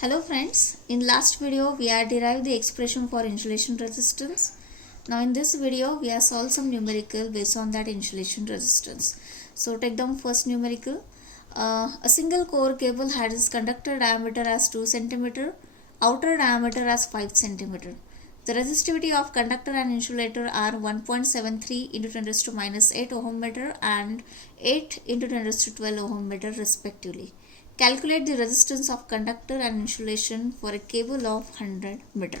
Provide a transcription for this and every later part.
Hello friends, in last video we had derived the expression for insulation resistance. Now in this video we have solved some numerical based on that insulation resistance. So take down first numerical. A single core cable has its conductor diameter as 2 cm, outer diameter as 5 cm. The resistivity of conductor and insulator are 1.73 into 10 raised to minus 8 ohm meter and 8 into 10 raised to 12 ohm meter respectively. Calculate the resistance of conductor and insulation for a cable of 100 meter.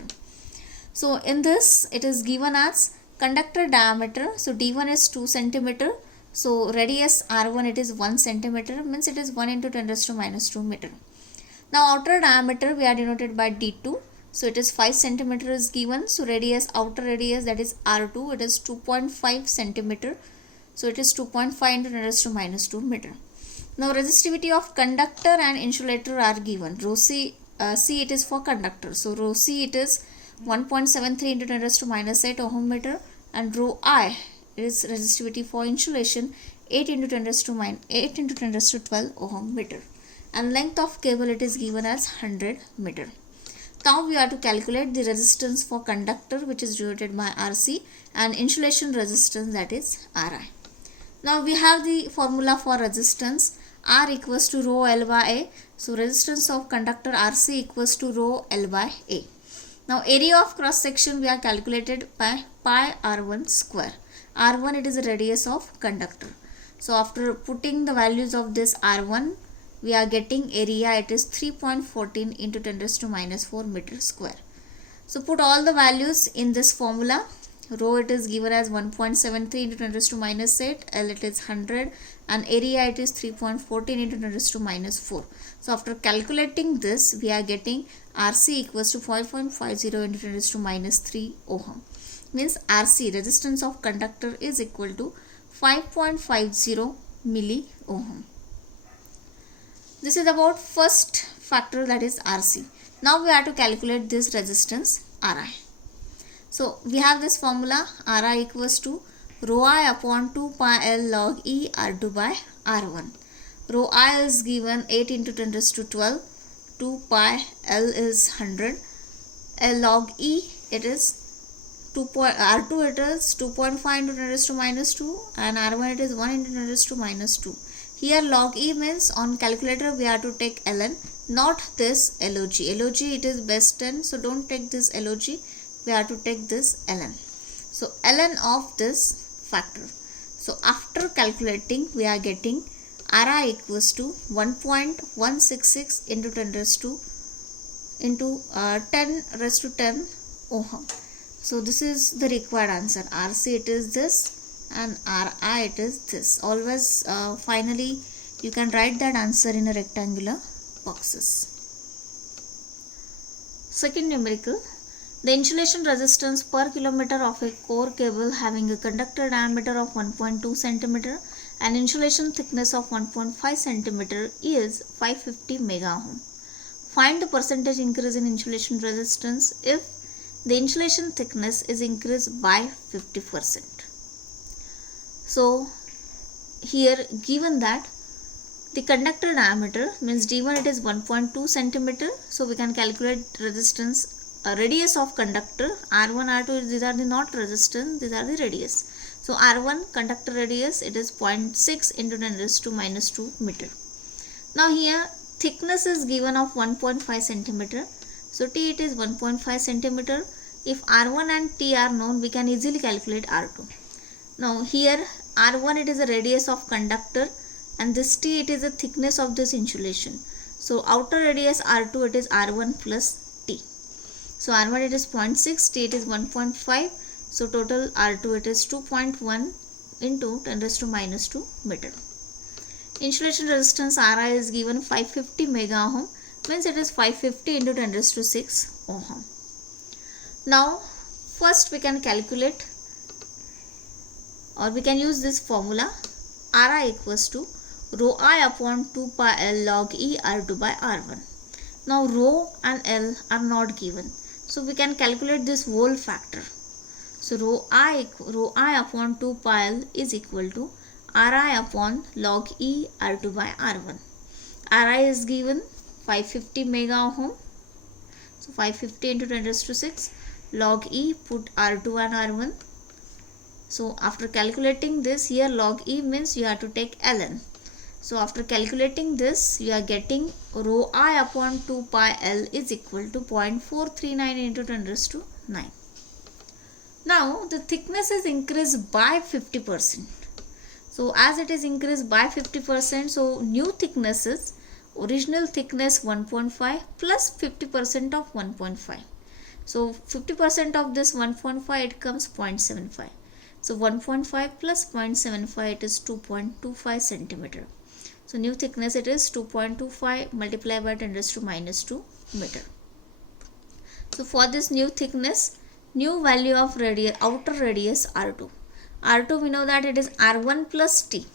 So in this it is given as conductor diameter. So D1 is 2 cm. So radius R1 it is 1 cm, means it is 1 into 10 raised to minus 2 meter. Now outer diameter we are denoted by D2. So it is 5 cm is given. So radius, outer radius, that is R2, it is 2.5 cm. So it is 2.5 into 10 raised to minus 2 meter. Now resistivity of conductor and insulator are given. Rho C, C it is for conductor. So rho C it is 1.73 into 10 raised to minus 8 ohm meter, and rho I is resistivity for insulation 8 into 10 raised to 12 ohm meter. And length of cable it is given as 100 meter. Now we have to calculate the resistance for conductor, which is denoted by RC, and insulation resistance, that is RI. Now we have the formula for resistance. R equals to rho L by A. So resistance of conductor RC equals to rho L by A. Now area of cross section we are calculated by pi R1 square. R1 it is the radius of conductor. So after putting the values of this R1, we are getting area, it is 3.14 into 10 raised to minus 4 meter square. So put all the values in this formula. Rho it is given as 1.73 into 10 raised to minus 8, L it is 100, and area it is 3.14 into 10 raised to minus 4. So after calculating this, we are getting RC equals to 5.50 into 10 raised to minus 3 ohm. Means RC, resistance of conductor, is equal to 5.50 milli ohm. This is about first factor, that is RC. Now we have to calculate this resistance RI. So we have this formula, Ri equals to rho I upon 2 pi L log E R2 by R1. Rho I is given 8 into 10 raised to 12, 2 pi L is 100, L log E it is R2 it is 2.5 into 10 raised to minus 2, and R1 it is 1 into 10 raised to minus 2. Here log E means on calculator we have to take ln, not this log. Log it is best 10, so don't take this log. We have to take this ln. So ln of this factor. So after calculating, we are getting Ri equals to 1.166 into 10 raised to 10 raised to 10 ohm. So this is the required answer. RC it is this, and Ri it is this. Always finally you can write that answer in a rectangular boxes. Second numerical. The insulation resistance per kilometer of a core cable having a conductor diameter of 1.2 cm and insulation thickness of 1.5 cm is 550 mega ohm. Find the percentage increase in insulation resistance if the insulation thickness is increased by 50%. So here given that the conductor diameter means D1 it is 1.2 cm, so we can calculate resistance. Radius of conductor R1, R2, these are the not resistance, these are the radius. So R1 conductor radius it is 0.6 into 10 raised to minus 2 meter. Now here thickness is given of 1.5 cm. So T it is 1.5 cm. If R1 and T are known, we can easily calculate R2. Now here R1 it is the radius of conductor, and this T it is the thickness of this insulation. So outer radius R2 it is R1 plus T. So R1 it is 0.6, T it is 1.5. So total R2 it is 2.1 into 10 raised to minus 2 meter. Insulation resistance Ri is given 550 mega ohm, means it is 550 into 10 raised to 6 ohm. Now first we can calculate, or we can use this formula, Ri equals to rho I upon 2 pi L log E R2 by R1. Now rho and L are not given, so we can calculate this whole factor. So rho I upon 2 pi L is equal to Ri upon log E R2 by R1. Ri is given 550 mega ohm, So 550 into 10 raised to 6 log E, put R2 and R1. So after calculating this, here log E means you have to take ln. So after calculating this, you are getting rho I upon 2 pi L is equal to 0.439 into 10 raised to 9. Now the thickness is increased by 50%. So as it is increased by 50%, so new thickness is original thickness 1.5 plus 50% of 1.5. So 50% of this 1.5, it comes 0.75. So 1.5 plus 0.75, it is 2.25 centimeter. So new thickness, it is 2.25 multiplied by 10 raised to minus 2 meter. So for this new thickness, new value of outer radius R2. R2 we know that it is R1 plus T.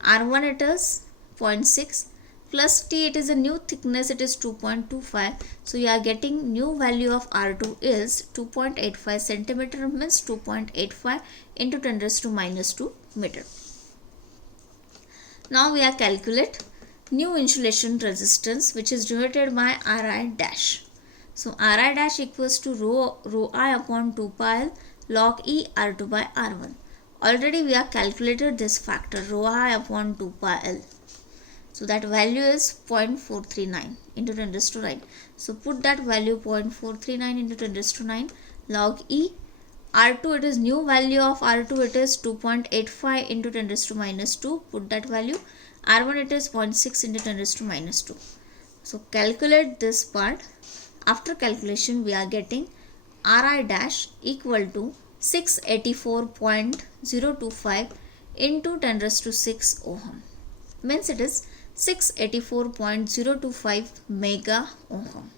R1 it is 0.6 plus T, it is a new thickness, it is 2.25. So you are getting new value of R2 is 2.85 centimeter, means 2.85 into 10 raised to minus 2 meter. Now we are calculate new insulation resistance, which is denoted by Ri dash. So Ri dash equals to rho I upon 2 pi L log E R2 by R1. Already we have calculated this factor rho I upon 2 pi L. So that value is 0.439 into 10 raised to 9. So put that value 0.439 into 10 raised to 9 log E. R2, it is new value of R2, it is 2.85 into 10 raised to minus 2. Put that value. R1, it is 0.6 into 10 raised to minus 2. So calculate this part. After calculation, we are getting Ri dash equal to 684.025 into 10 raised to 6 ohm. Means it is 684.025 mega ohm.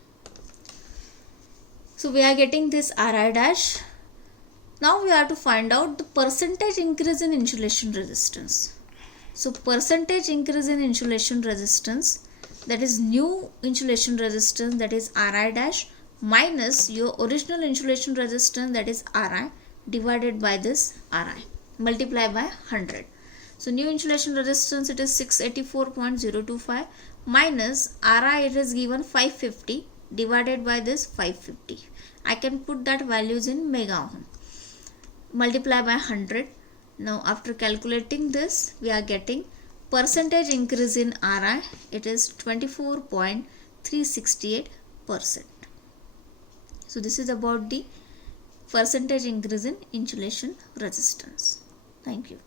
So we are getting this Ri dash. Now we have to find out the percentage increase in insulation resistance. So percentage increase in insulation resistance, that is new insulation resistance, that is Ri dash minus your original insulation resistance, that is Ri, divided by this Ri, multiply by 100. So new insulation resistance, it is 684.025 minus Ri, it is given 550 divided by this 550. I can put that values in mega ohm. Multiply by 100. Now after calculating this, we are getting percentage increase in Ri, it is 24.368%. So this is about the percentage increase in insulation resistance. Thank you.